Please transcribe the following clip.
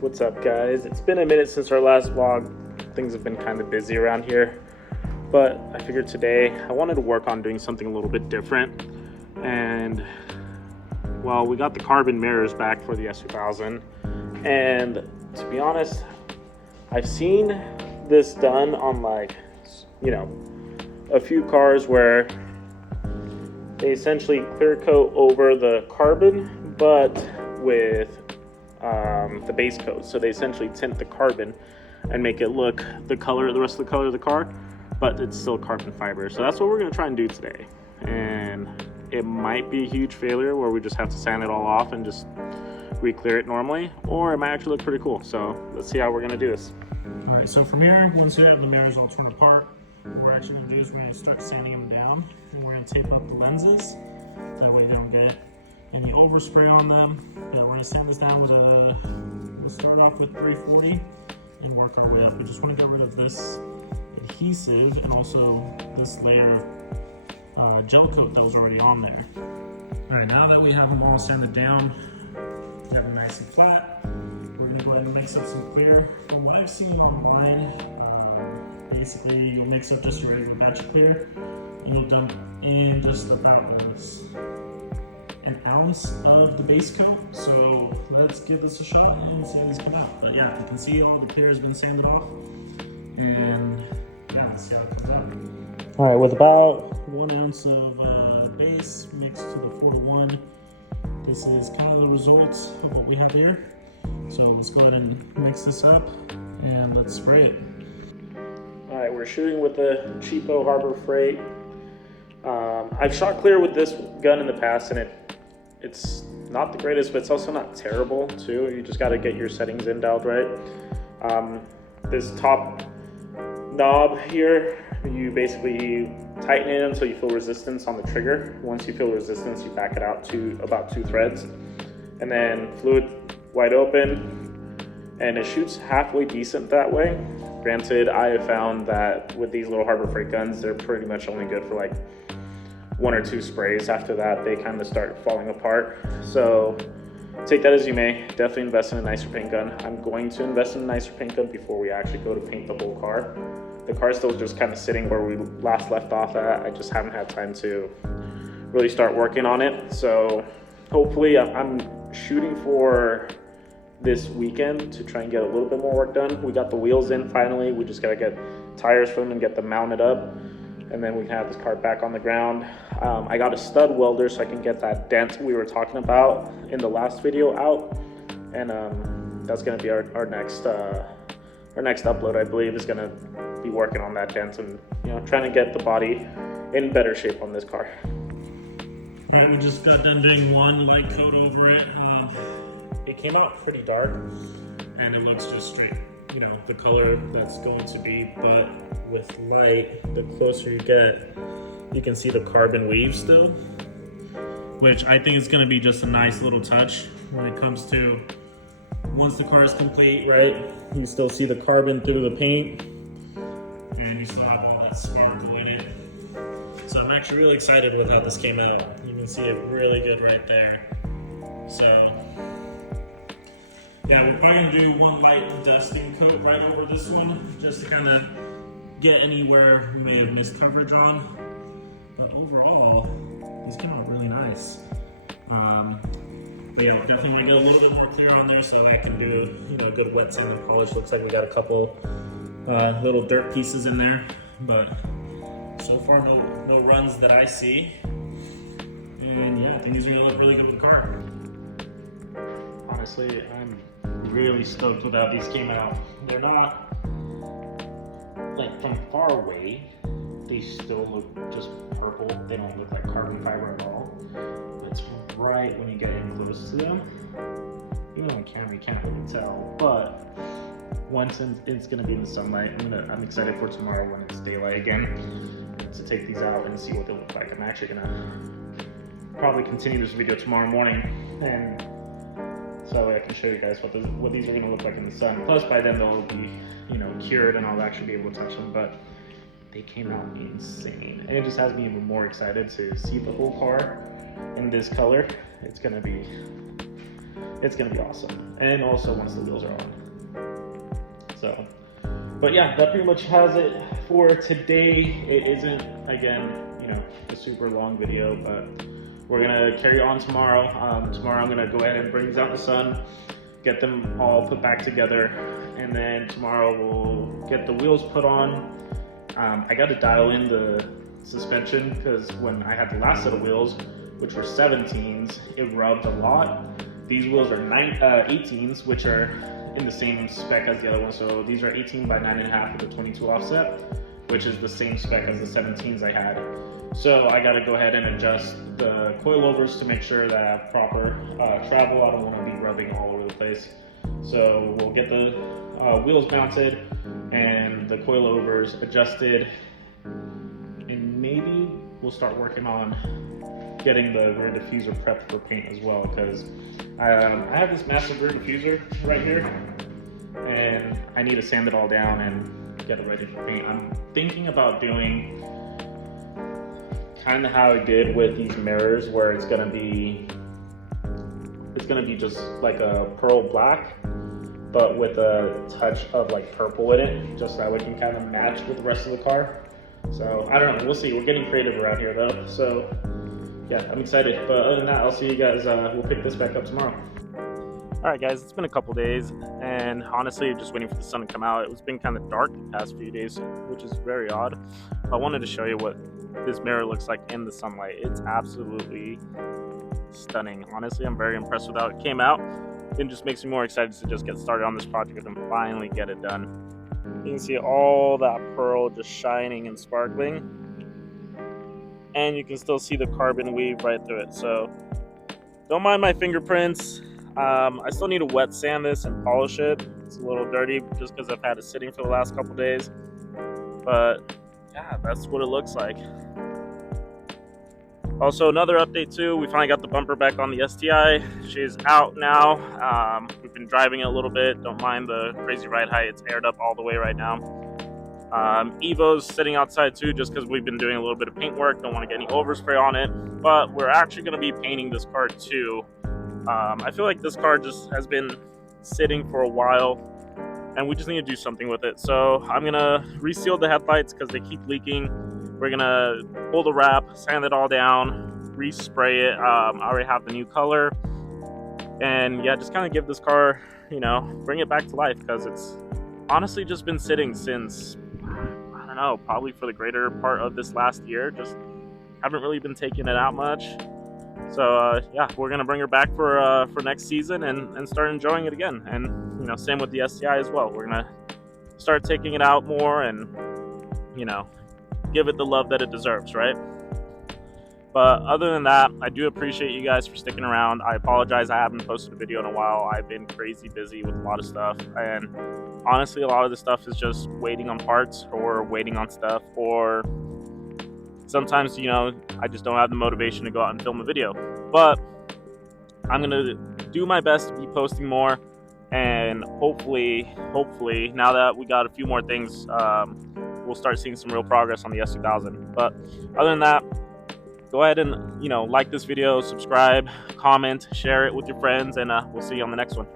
What's up, guys? It's been a minute since our last vlog. Things have been kind of busy around here, but I figured today I wanted to work on doing something a little bit different. And well, we got the carbon mirrors back for the S2000, and to be honest, I've seen this done on a few cars where they essentially clear coat over the carbon, but with the base coat. So they essentially tint the carbon and make it look the rest of the color of the car, but it's still carbon fiber. So that's what we're gonna try and do today. And it might be a huge failure where we just have to sand it all off and just re-clear it normally, or it might actually look pretty cool. So let's see how we're gonna do this. All right, so from here, once you have the mirrors all torn apart, what we're actually gonna do is we're gonna start sanding them down, and we're gonna tape up the lenses. That way they don't get any overspray on them. We're gonna sand this down with we'll start off with 340 and work our way up. We just wanna get rid of this adhesive and also this layer of gel coat that was already on there. All right, now that we have them all sanded down, we have them nice and flat, we're gonna go ahead and mix up some clear. From what I've seen online, basically you'll mix up just your regular batch of clear, and you'll dump in just about an ounce of the base coat. So let's give this a shot and see how these come out. But yeah, you can see all the clear has been sanded off, and yeah, let's see how it comes out. All right, with about 1 ounce of base mixed to the 4:1, this is kind of the results of what we have here. So let's go ahead and mix this up and let's spray it. All right, we're shooting with the cheapo Harbor Freight. I've shot clear with this gun in the past, and it's not the greatest, but it's also not terrible too. You just got to get your settings in dialed right. This top knob here, you basically tighten it until you feel resistance on the trigger. Once you feel resistance, you back it out to about 2 threads, and then fluid wide open, and it shoots halfway decent that way. Granted, I have found that with these little Harbor Freight guns, they're pretty much only good for like 1 or 2 sprays. After that, they kind of start falling apart. So take that as you may. Definitely invest in a nicer paint gun. I'm going to invest in a nicer paint gun before we actually go to paint the whole car. The car's still just kind of sitting where we last left off at. I just haven't had time to really start working on it. So hopefully, I'm shooting for this weekend to try and get a little bit more work done. We got the wheels in finally. We just gotta get tires for them and get them mounted up, and then we can have this car back on the ground. I got a stud welder so I can get that dent we were talking about in the last video out, and that's gonna be our next upload. I believe is gonna be working on that dent and trying to get the body in better shape on this car. All right, we just got done doing one light coat over it. It came out pretty dark, and it looks just straight, the color that's going to be, but with light, the closer you get, you can see the carbon weave still, which I think is going to be just a nice little touch when it comes to once the car is complete, right? You still see the carbon through the paint, and you still have all that sparkle in it. So I'm actually really excited with how this came out. You can see it really good right there. So yeah, we're probably gonna do one light dusting coat right over this one, just to kind of get anywhere we may have missed coverage on. But overall, these came out really nice. But yeah, definitely want to get a little bit more clear on there so that I can do a good wet sand and polish. Looks like we got a couple little dirt pieces in there, but so far no runs that I see. And yeah, I think these are gonna look really good with the car. honestly, I'm really stoked with how these came out. They're not, like, from far away, they still look just purple. They don't look like carbon fiber at all. But it's right when you get in close to them. Even on camera, you can't really tell. But once it's gonna be in the sunlight, I'm excited for tomorrow when it's daylight again to take these out and see what they look like. I'm actually gonna probably continue this video tomorrow morning, and so I can show you guys what these are gonna look like in the sun. Plus, by then they'll be, cured, and I'll actually be able to touch them. But they came out insane, and it just has me even more excited to see the whole car in this color. It's gonna be it's gonna be awesome. And also once the wheels are on. So, but yeah, that pretty much has it for today. It isn't, again, you know, a super long video, but we're gonna carry on tomorrow. Tomorrow I'm gonna go ahead and bring these out in the sun, get them all put back together, and then tomorrow we'll get the wheels put on. I got to dial in the suspension because when I had the last set of wheels, which were 17s, it rubbed a lot. These wheels are 18s, which are in the same spec as the other one. So these are 18 by 9.5 with a 22 offset, which is the same spec as the 17s I had. So I got to go ahead and adjust the coilovers to make sure that I have proper travel. I don't want to be rubbing all over the place. So we'll get the wheels mounted and the coilovers adjusted, and maybe we'll start working on getting the rear diffuser prepped for paint as well, because I have this massive rear diffuser right here and I need to sand it all down and get it ready for paint. I'm thinking about doing kind of how I did with these mirrors, where it's gonna be just like a pearl black, but with a touch of like purple in it, just so we can kind of match with the rest of the car. So I don't know, we'll see. We're getting creative around here though. So yeah, I'm excited. But other than that, I'll see you guys. We'll pick this back up tomorrow. All right, guys, it's been a couple days, and honestly, just waiting for the sun to come out. It's been kind of dark the past few days, which is very odd. I wanted to show you what this mirror looks like in the sunlight. It's absolutely stunning. Honestly, I'm very impressed with how it came out. It just makes me more excited to just get started on this project and finally get it done. You can see all that pearl just shining and sparkling, and you can still see the carbon weave right through it. So don't mind my fingerprints. I still need to wet sand this and polish it. It's a little dirty just because I've had it sitting for the last couple days, but yeah, that's what it looks like. Also, another update too, we finally got the bumper back on the STI. She's out now. We've been driving it a little bit. Don't mind the crazy ride height. It's aired up all the way right now. Evo's sitting outside too, just because we've been doing a little bit of paint work. Don't want to get any overspray on it, but we're actually going to be painting this car too. I feel like this car just has been sitting for a while, and we just need to do something with it. So I'm going to reseal the headlights because they keep leaking. We're going to pull the wrap, sand it all down, respray it. I already have the new color. And yeah, just kind of give this car, you know, bring it back to life, because it's honestly just been sitting since, I don't know, probably for the greater part of this last year. Just haven't really been taking it out much. So yeah, we're gonna bring her back for next season and start enjoying it again. And you know, same with the STI as well. We're gonna start taking it out more and, you know, give it the love that it deserves, right? But other than that, I do appreciate you guys for sticking around. I apologize I haven't posted a video in a while. I've been crazy busy with a lot of stuff, and honestly, a lot of the stuff is just waiting on parts or waiting on stuff, or sometimes, you know, I just don't have the motivation to go out and film a video. But I'm gonna do my best to be posting more, and hopefully, now that we got a few more things, we'll start seeing some real progress on the S2000. But other than that, go ahead and, you know, like this video, subscribe, comment, share it with your friends, and we'll see you on the next one.